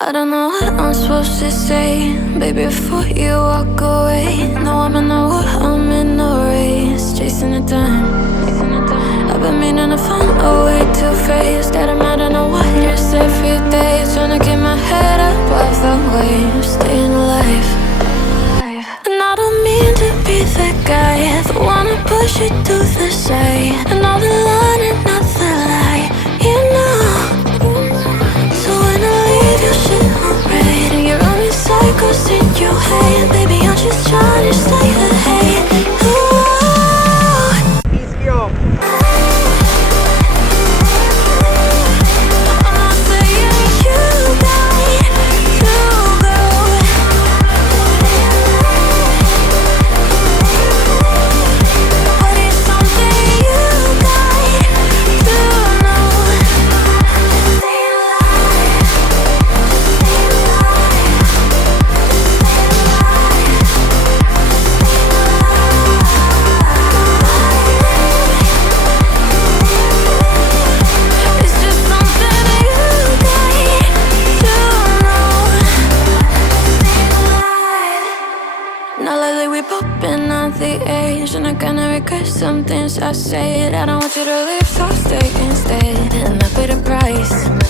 I don't know what I'm supposed to say, baby, before you walk away. No, I'm in the war, I'm in no race, chasing the time. I've been meaning to find a way to face that I'm out in the waters every day, trying to keep my head above the waves, staying alive. And I don't mean to be that guy, the one to push you to the side, and all the line and not the lie, you know. So when I leave your shit on red and your own cycles in your head, baby, I'm just trying to stay ahead. Now lately we popping on the edge, and I'm gonna regret some things I said. I don't want you to leave, so stay instead, and I pay the price.